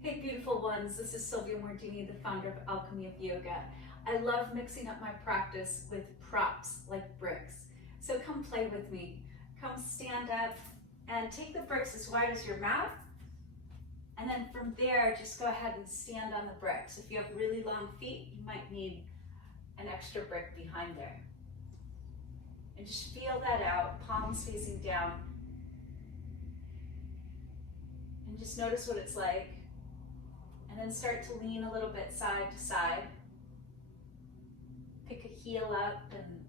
Hey beautiful ones, this is Silvia, the founder of Alchemy of Yoga. I love mixing up my practice with props like bricks. So come play with me. Come stand up and take the bricks as wide as your mat. And then from there, just go ahead and stand on the bricks. If you have really long feet, you might need an extra brick behind there. And just feel that out, palms facing down. And just notice what it's like. And then start to lean a little bit side to side. Pick a heel up and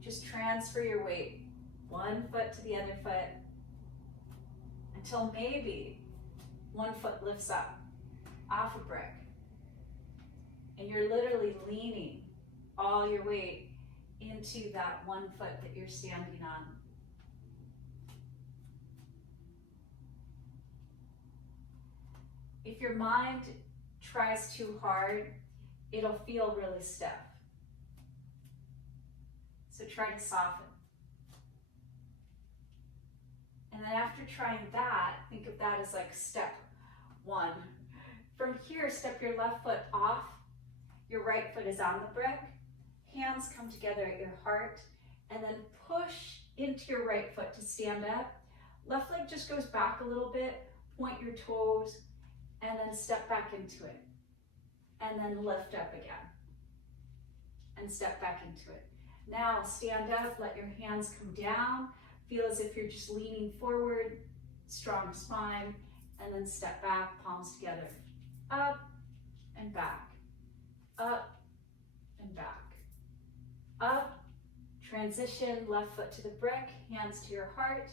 just transfer your weight one foot to the other foot until maybe one foot lifts up off a brick. And you're literally leaning all your weight into that one foot that you're standing on. If your mind tries too hard, it'll feel really stiff. So try to soften. And then after trying that, think of that as like step one. From here, step your left foot off. Your right foot is on the brick. Hands come together at your heart. And then push into your right foot to stand up. Left leg just goes back a little bit. Point your toes. And then step back into it. And then lift up again. And step back into it. Now stand up, let your hands come down. Feel as if you're just leaning forward, strong spine, and then step back, palms together. Up and back. Up and back. Up, transition, left foot to the brick, hands to your heart,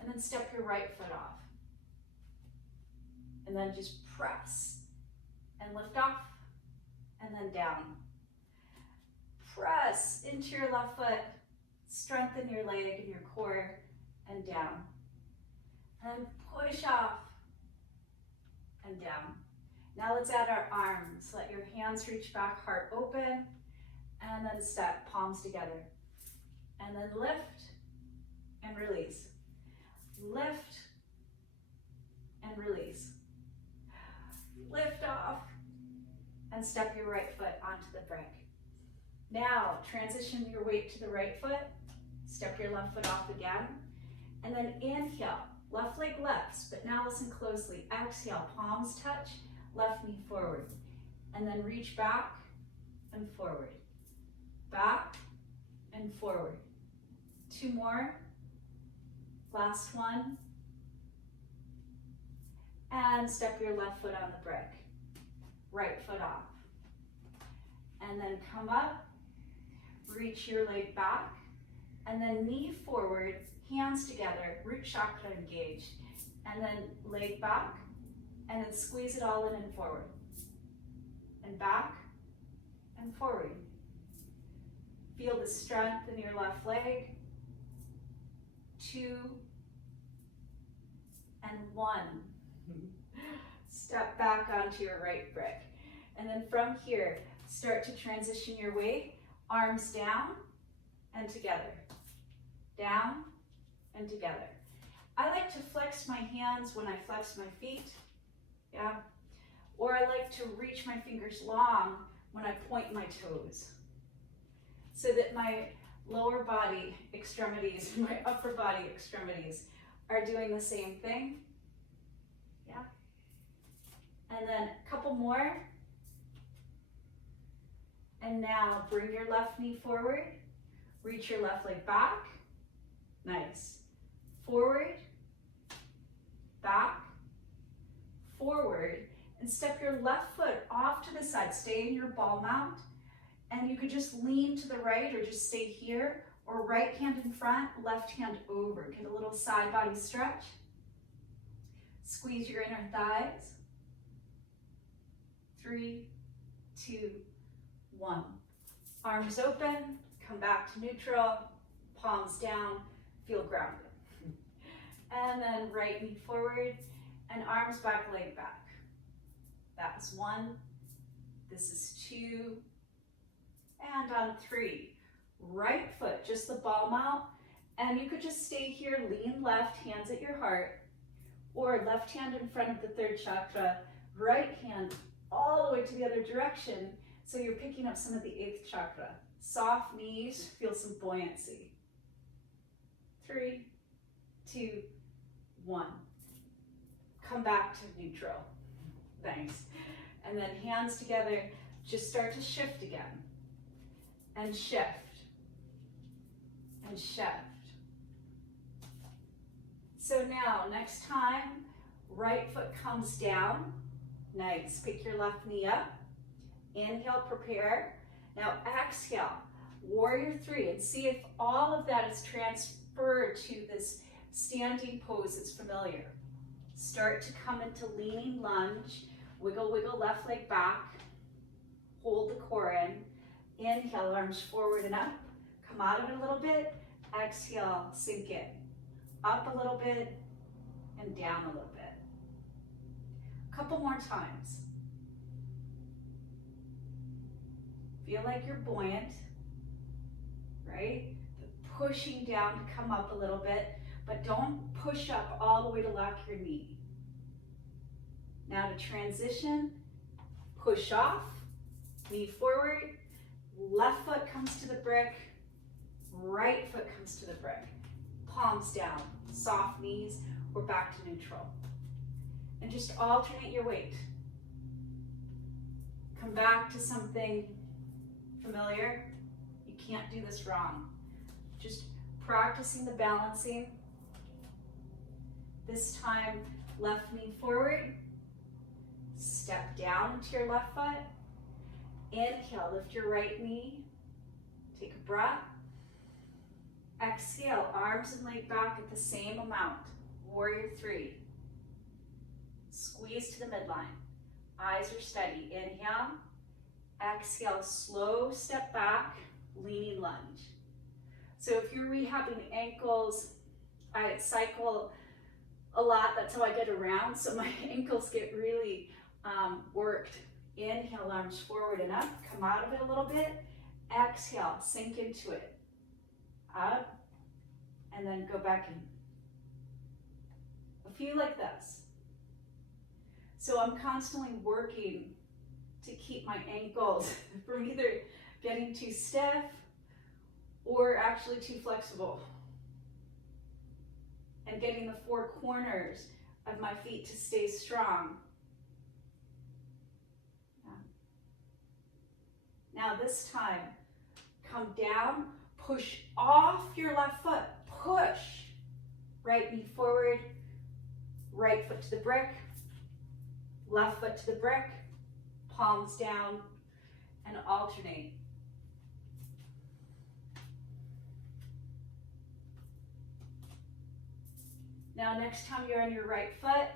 and then step your right foot off. And then just press and lift off and then down. Press into your left foot, strengthen your leg and your core and down. And push off and down. Now let's add our arms. Let your hands reach back, heart open, and then step, palms together. And then lift and release. Lift and release. Lift off and step your right foot onto the brick. Now transition your weight to the right foot, step your left foot off again, and then inhale, left leg lifts, but now listen closely. Exhale, palms touch, left knee forward, and then reach back and forward, back and forward. Two more, last one. And step your left foot on the brick, right foot off. And then come up, reach your leg back, and then knee forward, hands together, root chakra engaged. And then leg back, and then squeeze it all in and forward. And back and forward. Feel the strength in your left leg. 2 and 1. Step back onto your right brick. And then from here, start to transition your weight. Arms down and together. Down and together. I like to flex my hands when I flex my feet. Yeah. Or I like to reach my fingers long when I point my toes. So that my lower body extremities and my upper body extremities are doing the same thing. Yeah. And then a couple more. And now bring your left knee forward. Reach your left leg back. Nice. Forward, back, forward, and step your left foot off to the side. Stay in your ball mount. And you could just lean to the right or just stay here, or right hand in front, left hand over. Get a little side body stretch. Squeeze your inner thighs. 3, 2, 1. Arms open, come back to neutral, palms down, feel grounded. And then right knee forward, and arms back, leg back. That was 1. This is 2. And on 3, right foot, just the ball mount. And you could just stay here, lean left, hands at your heart. Or left hand in front of the third chakra, right hand all the way to the other direction, so you're picking up some of the eighth chakra. Soft knees, feel some buoyancy. 3, 2, 1. Come back to neutral. Nice. And then hands together, just start to shift again. And shift. And shift. So now, next time, right foot comes down. Nice. Pick your left knee up. Inhale, prepare. Now exhale, warrior 3, and see if all of that is transferred to this standing pose that's familiar. Start to come into leaning lunge. Wiggle, wiggle, left leg back. Hold the core in. Inhale, arms forward and up. Come out of it a little bit. Exhale, sink in. Up a little bit and down a little bit. A couple more times. Feel like you're buoyant, right? Pushing down to come up a little bit, but don't push up all the way to lock your knee. Now to transition, push off, knee forward, left foot comes to the brick, right foot comes to the brick. Palms down, soft knees, we're back to neutral. And just alternate your weight. Come back to something familiar. You can't do this wrong. Just practicing the balancing. This time, left knee forward. Step down into your left foot. Inhale, lift your right knee. Take a breath. Exhale, arms and leg back at the same amount. Warrior 3. Squeeze to the midline. Eyes are steady. Inhale. Exhale, slow step back, leaning lunge. So if you're rehabbing ankles, I cycle a lot. That's how I get around. So my ankles get really worked. Inhale, arms forward and up. Come out of it a little bit. Exhale, sink into it. Up, and then go back in. A few like this. So I'm constantly working to keep my ankles from either getting too stiff or actually too flexible. And getting the 4 corners of my feet to stay strong. Now this time, come down, push off your left foot, push. Right knee forward, right foot to the brick, left foot to the brick, palms down, and alternate. Now next time you're on your right foot,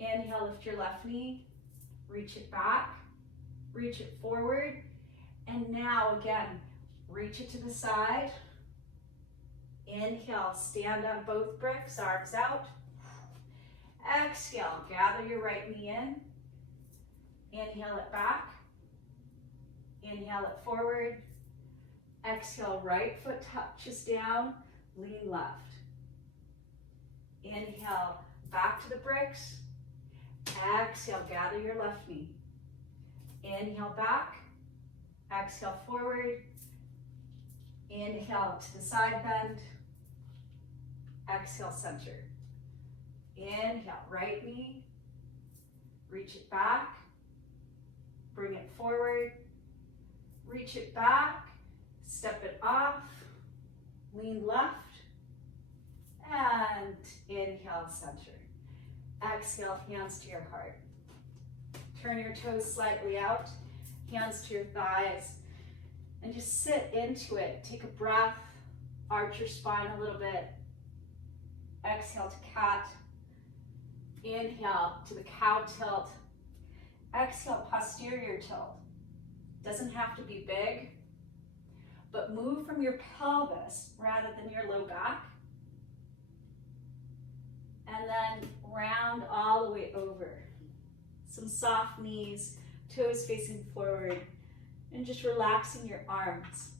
inhale, lift your left knee, reach it back, reach it forward, and now again, reach it to the side. Inhale, stand on both bricks, arms out. Exhale, gather your right knee in. Inhale it back. Inhale it forward. Exhale, right foot touches down, lean left. Inhale, back to the bricks. Exhale, gather your left knee. Inhale back. Exhale forward. Inhale to the side bend. Exhale, center. Inhale, right knee. Reach it back. Bring it forward. Reach it back. Step it off. Lean left. And inhale, center. Exhale, hands to your heart. Turn your toes slightly out. Hands to your thighs. And just sit into it. Take a breath. Arch your spine a little bit. Exhale to cat. Inhale to the cow tilt. Exhale, posterior tilt. Doesn't have to be big, but move from your pelvis rather than your low back. And then round all the way over. Some soft knees, toes facing forward, and just relaxing your arms.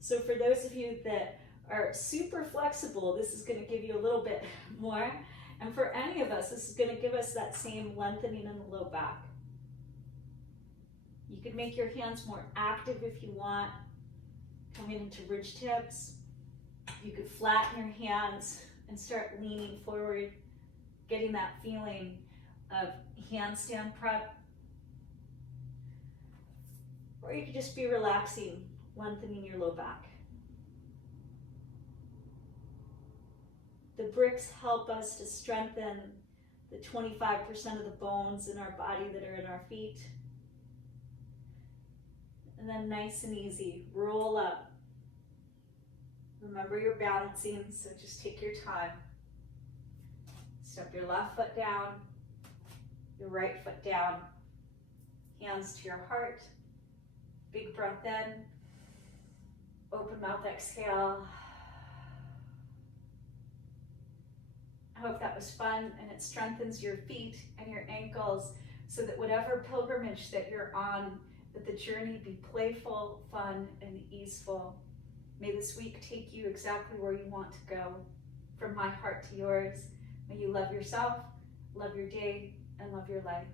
So for those of you that are super flexible, this is going to give you a little bit more. And for any of us, this is going to give us that same lengthening in the low back. You could make your hands more active if you want, coming into ridge tips. You could flatten your hands and start leaning forward, getting that feeling of handstand prep. Or you could just be relaxing, lengthening your low back. The bricks help us to strengthen the 25% of the bones in our body that are in our feet. And then nice and easy, roll up. Remember you're balancing, so just take your time. Step your left foot down, your right foot down, hands to your heart. Big breath in, open mouth exhale. I hope that was fun and it strengthens your feet and your ankles so that whatever pilgrimage that you're on, that the journey be playful, fun, and easeful. May this week take you exactly where you want to go. From my heart to yours, may you love yourself, love your day, and love your life.